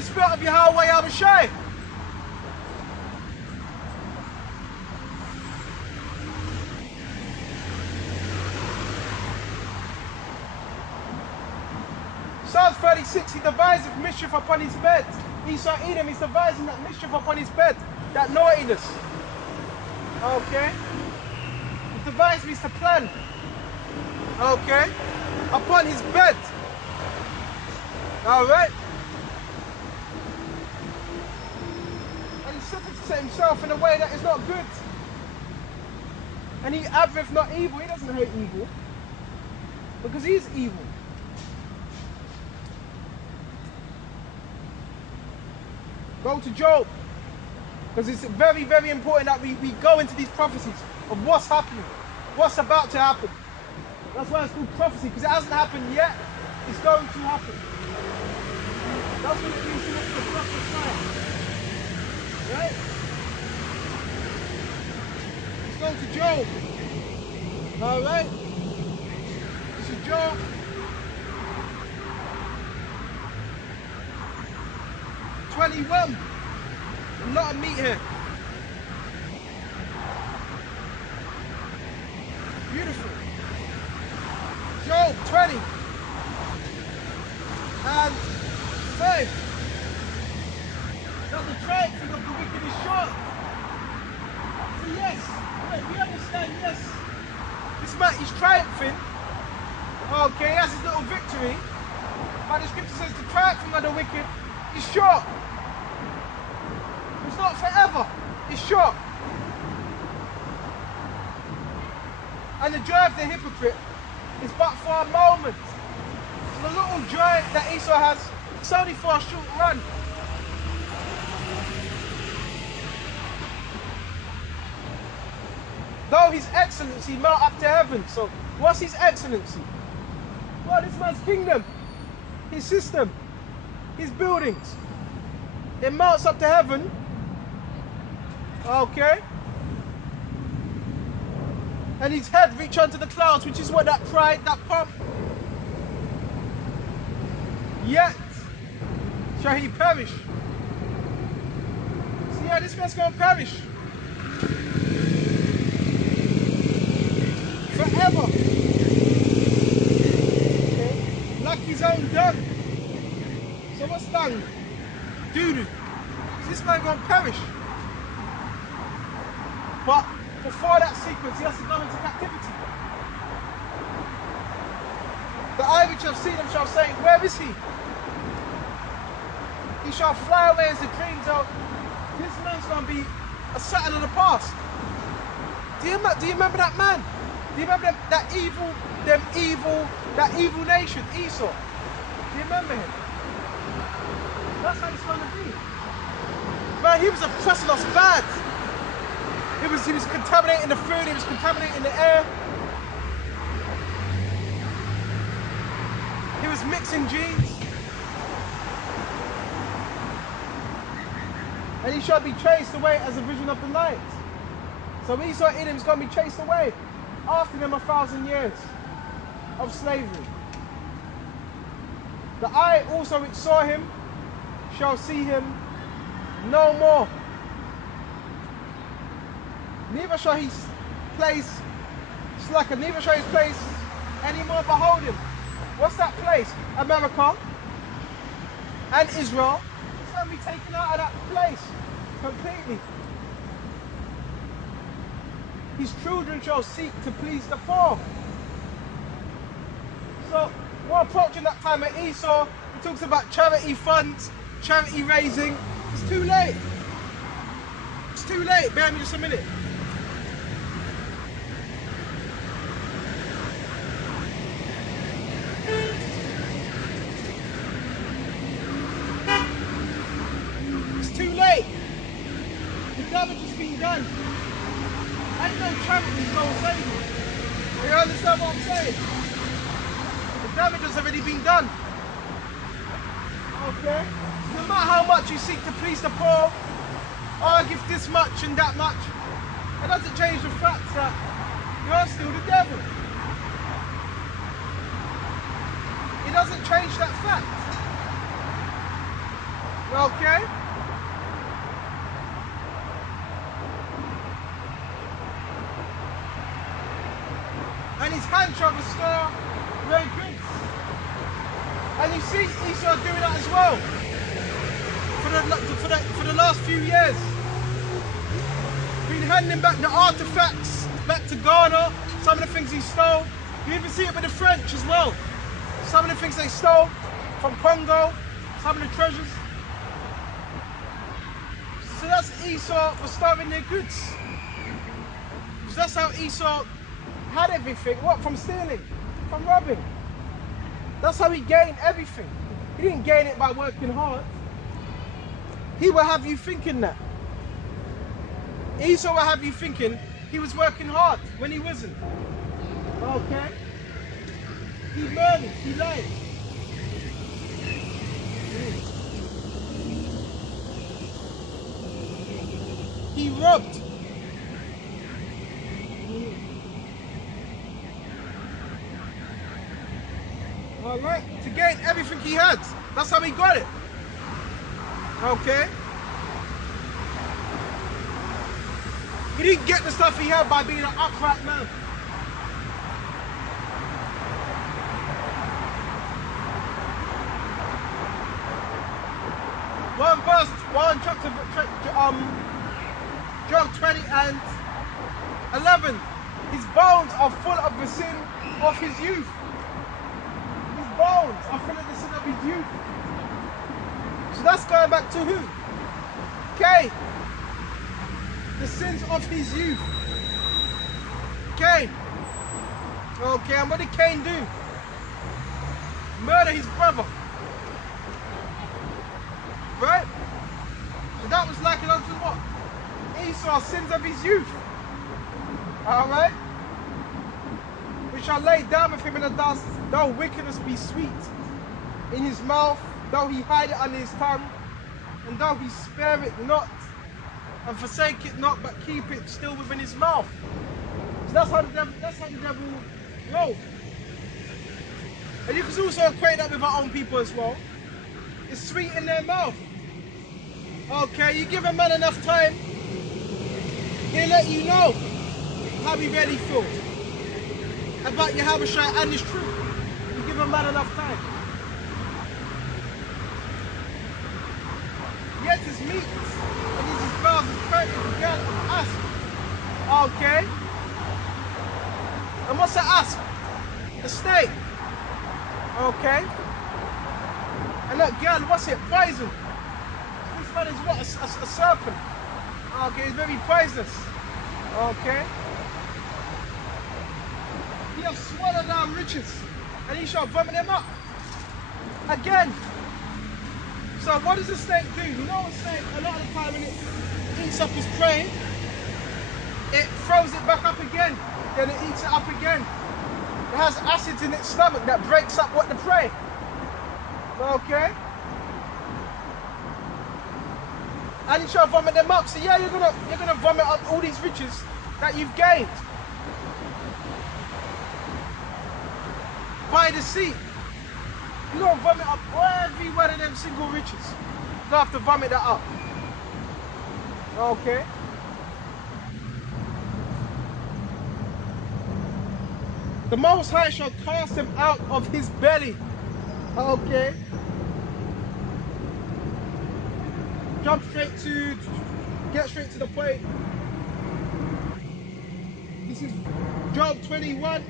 the spirit of Yahweh Abishai. Psalms 36, he deviseth mischief upon his bed. Esau Edom, he's devising that mischief upon his bed, that naughtiness. Okay? He devised means to plan. Okay? Upon his bed. Alright? And he set himself in a way that is not good. And he hath not evil. He doesn't hate evil. Because he's evil. Go to Job. Because it's very, very important that we go into these prophecies of what's happening. What's about to happen. That's why it's called prophecy. Because it hasn't happened yet. It's going to happen. That's what it means to look for the prophet sign. Right? Let's go to Job. Alright? This is Job. A lot of meat here. Beautiful. Job 20 and 5. Now the triumphing of the wicked is short. So yes, we understand, yes, this man is triumphing. Okay, he has his little victory. But the scripture says the triumphing of the wicked is short. It's not forever, it's short. And the joy of the hypocrite is but for a moment. So the little joy that Esau has, it's only for a short run. Though his excellency mount up to heaven. So what's his excellency? Well, this man's kingdom, his system, his buildings. It mounts up to heaven. Okay. And his head reach unto the clouds, which is what that pride, that pomp. Yet shall he perish. So yeah, this man's gonna perish. Forever. Okay. Like his own dung. So what's dung? Doo-doo. Is this man gonna perish? But before that sequence, he has to go into captivity. The eye which have seen him shall say, where is he? He shall fly away as the dreams out. This man's going to be a Saturn of the past. Do you remember that man? Do you remember that evil nation, Esau? Do you remember him? That's how it's going to be. Man, he was oppressing us bad. He was contaminating the food, he was contaminating the air. He was mixing genes. And he shall be chased away as a vision of the night. So Esau Edom is going to be chased away. After them 1,000 years of slavery. The eye also which saw him shall see him no more. Neither shall he place slacker, neither shall he place any more behold him. What's that place? America and Israel. It's going to be taken out of that place completely. His children shall seek to please the poor. So we're approaching that time of Esau. He talks about charity funds, charity raising. It's too late. It's too late. Bear me just a minute. Too late. The damage has been done. And no charity is going to save you. You understand what I'm saying? The damage has already been done. Okay? No matter how much you seek to please the poor, or give this much and that much, it doesn't change the fact that you're still the devil. It doesn't change that fact. Okay? And his hand shall restore their goods. And you see Esau doing that as well. For the last few years. Been handing back the artifacts back to Ghana, some of the things he stole. You even see it with the French as well. Some of the things they stole from Congo, some of the treasures. So that's Esau restoring their goods. So that's how Esau had everything. What? From stealing, from robbing. That's how he gained everything. He didn't gain it by working hard. He will have you thinking that. Esau will have you thinking he was working hard when he wasn't. Okay? He murdered, he lied. He robbed. Alright? To gain everything he had. That's how he got it. Okay? He didn't get the stuff he had by being an upright man. Job 20 and 11. His bones are full of the sin of his youth. His bones are full of the sin of his youth. So that's going back to who? Cain. The sins of his youth. Cain. Okay, and what did Cain do? Murder his brother. Right? So that was like it unto what? Esau, sins of his youth. Alright? We shall lay down with him in the dust, though wickedness be sweet in his mouth, though he hide it under his tongue, and though he spare it not, and forsake it not, but keep it still within his mouth. So that's how the devil rolls. And you can also equate that with our own people as well. It's sweet in their mouth. Okay, you give a man enough time, he'll let you know how he really feels about your Habashai and his truth. You give a man enough time. Yet his meat and his bowels is perfect the girl of asp. Okay. And what's an asp? A snake. Okay. And look, girl, what's it? Poison. This man is what? A serpent. Okay, it's very poisonous. Okay. He has swallowed down riches, and he shall vomit them up. Again. So what does the snake do? You know what snake, a lot of the time when it eats up his prey, it throws it back up again, then it eats it up again. It has acids in its stomach that breaks up what the prey. Okay? And you shall vomit them up. So yeah, you're gonna vomit up all these riches that you've gained. By deceit. You're gonna vomit up every one of them single riches. You have to vomit that up. Okay? The Most High shall cast him out of his belly. Okay? Get straight to the point. This is Job 21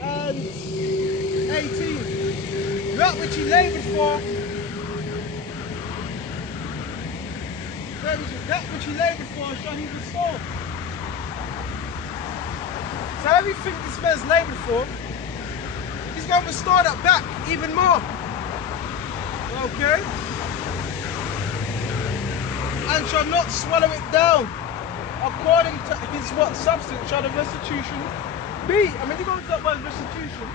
and 18. That which he labored for, that which he labored for shall he restore. So everything this man's labored for, he's going to restore that back even more. Okay? And shall not swallow it down. According to his what substance shall the restitution be. And when you go into that word restitution,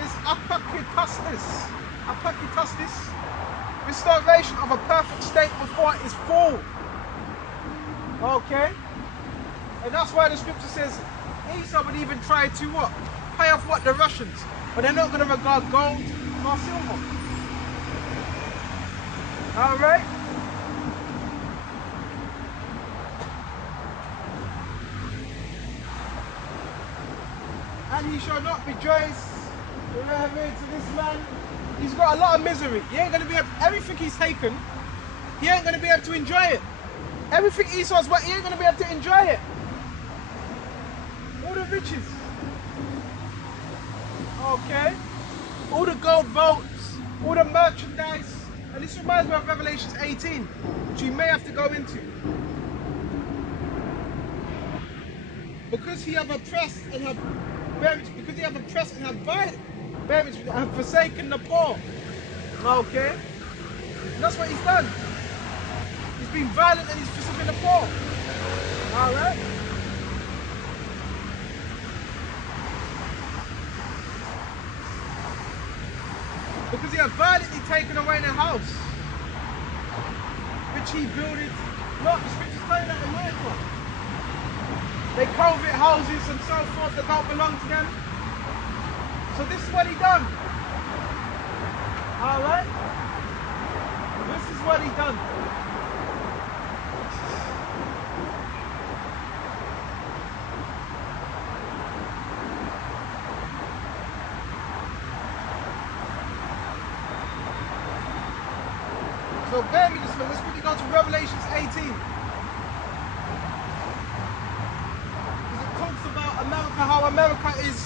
it's apakitastis. Apakitastis. Restoration of a perfect state before it is full. Okay? And that's why the scripture says Esau would even try to what? Pay off what? The Russians. But they're not going to regard gold or silver. All right. And he shall not rejoice wherever to this man. He's got a lot of misery. He ain't going to be able, everything he's taken, he ain't going to be able to enjoy it. Everything Esau's what, he ain't going to be able to enjoy it. All the riches. Okay. All the gold vaults, all the merchandise. And this reminds me of Revelation 18, which you may have to go into. Because he have oppressed and have because he have oppressed and have forsaken the poor. Okay? And that's what he's done. He's been violent and he's forsaken the poor. Alright? Because he had violently taken away their house, which he builded. Look, the scriptures tell you that in America. They covet houses and so forth that don't belong to them. So this is what he done. Alright? This is what he done. So bear me this one. Let's quickly go to Revelation 18. Talks about America, how America is,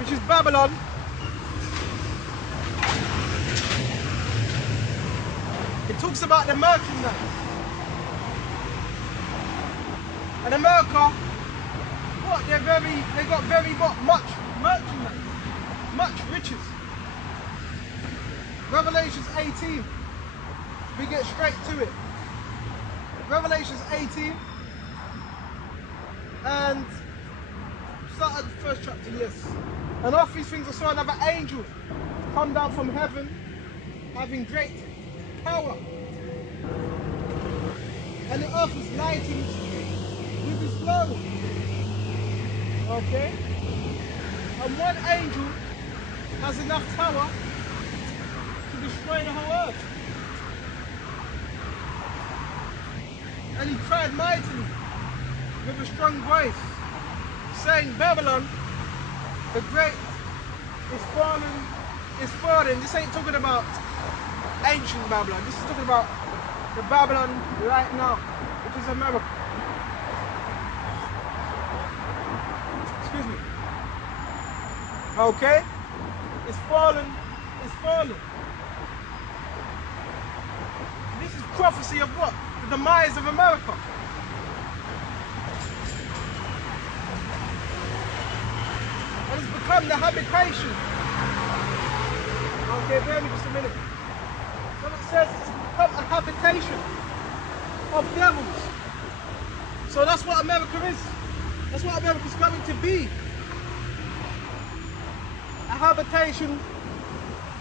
which is Babylon. It talks about the merchandise. And America, what? They got very much merchandise, much riches. Revelation 18. We get straight to it. Revelation 18. And start at the first chapter, yes. And after these things I saw another angel come down from heaven, having great power. And the earth was lightened with his glory. Okay? And one angel has enough power to destroy the whole earth. And he cried mightily with a strong voice, saying, Babylon, the great, is fallen. This ain't talking about ancient Babylon. This is talking about the Babylon right now, which is America. Excuse me. Okay? It's fallen. It's fallen. This is prophecy of what? The demise of America. And it's become the habitation. Okay, bear me just a minute. So it says it's become a habitation of devils. So that's what America is. That's what America is going to be. A habitation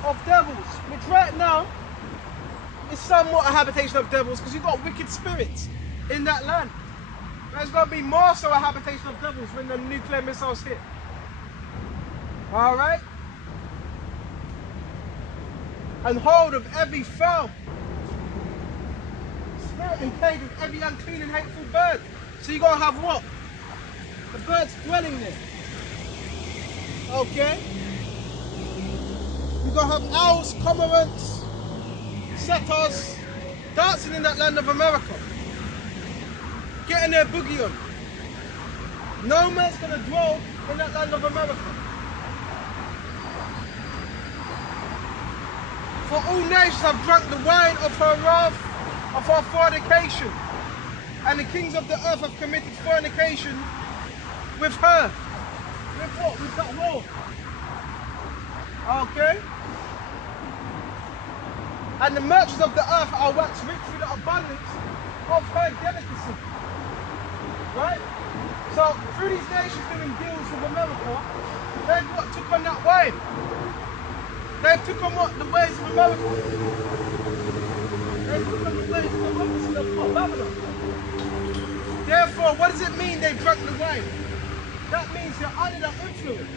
of devils. Which right now is somewhat a habitation of devils because you've got wicked spirits in that land. But it's going to be more so a habitation of devils when the nuclear missiles hit. Alright? And hold of every foul spirit and cage of every unclean and hateful bird. So you're going to have what? The birds dwelling there. Okay? You're going to have owls, cormorants, satyrs dancing in that land of America. Getting their boogie on. No man's going to dwell in that land of America. For all nations have drunk the wine of her wrath, of her fornication, and the kings of the earth have committed fornication with her. With what? With that law. Okay? And the merchants of the earth are waxed rich through the abundance of her delicacy. Right? So, through these nations doing deals with America, they've what? Took on that wine. They took on what? The ways of America. They took on the ways of Babylon. Therefore, what does it mean they've drunk the wine? That means they're under the influence.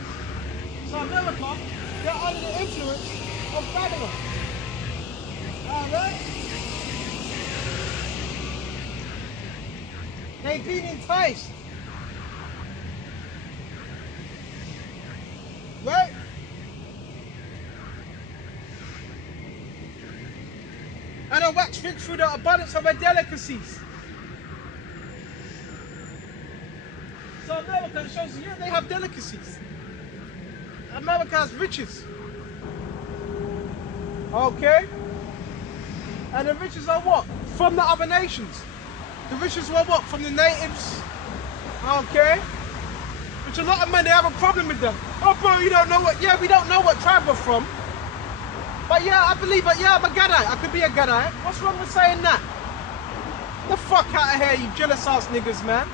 So America, they're under the influence of Babylon. Alright? They've been enticed. Right? And I wax rich through the abundance of her delicacies. So America shows you, yeah, they have delicacies. America has riches. Okay? And the riches are what? From the other nations. The riches were what? From the natives. Okay? Which a lot of men, they have a problem with them. Oh bro, you don't know what, yeah, we don't know what tribe we're from. But yeah, I believe it, yeah, I'm a Gadite. I could be a Gadite. What's wrong with saying that? The fuck out of here, you jealous ass niggas, man.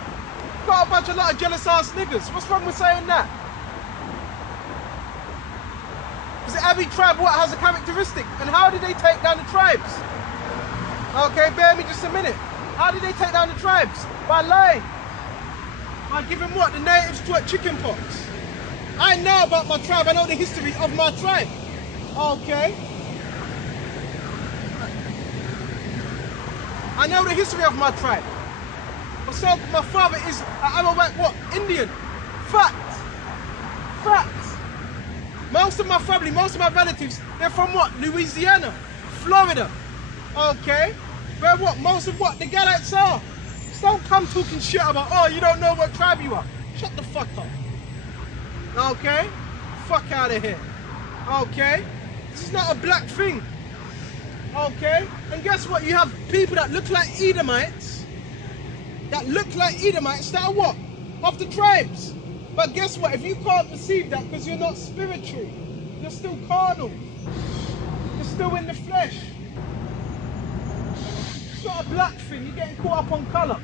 Got a lot of jealous ass niggas. What's wrong with saying that? Because every tribe, what, has a characteristic. And how did they take down the tribes? Okay, bear me just a minute. How did they take down the tribes? By lying. By giving what? The natives to chicken pox. I know about my tribe. I know the history of my tribe. Okay. I know the history of my tribe. So my father is, I'm a what? Indian. Facts. Facts. Most of my family, most of my relatives, they're from what? Louisiana, Florida. Okay. Where what? Most of what? The Gadites are. So don't come talking shit about, oh, you don't know what tribe you are. Shut the fuck up. Okay? Fuck out of here. Okay? This is not a black thing. Okay? And guess what? You have people that look like Edomites. That look like Edomites that are what? Of the tribes. But guess what? If you can't perceive that because you're not spiritual, you're still carnal. You're still in the flesh. It's not a black thing. You're getting caught up on colour.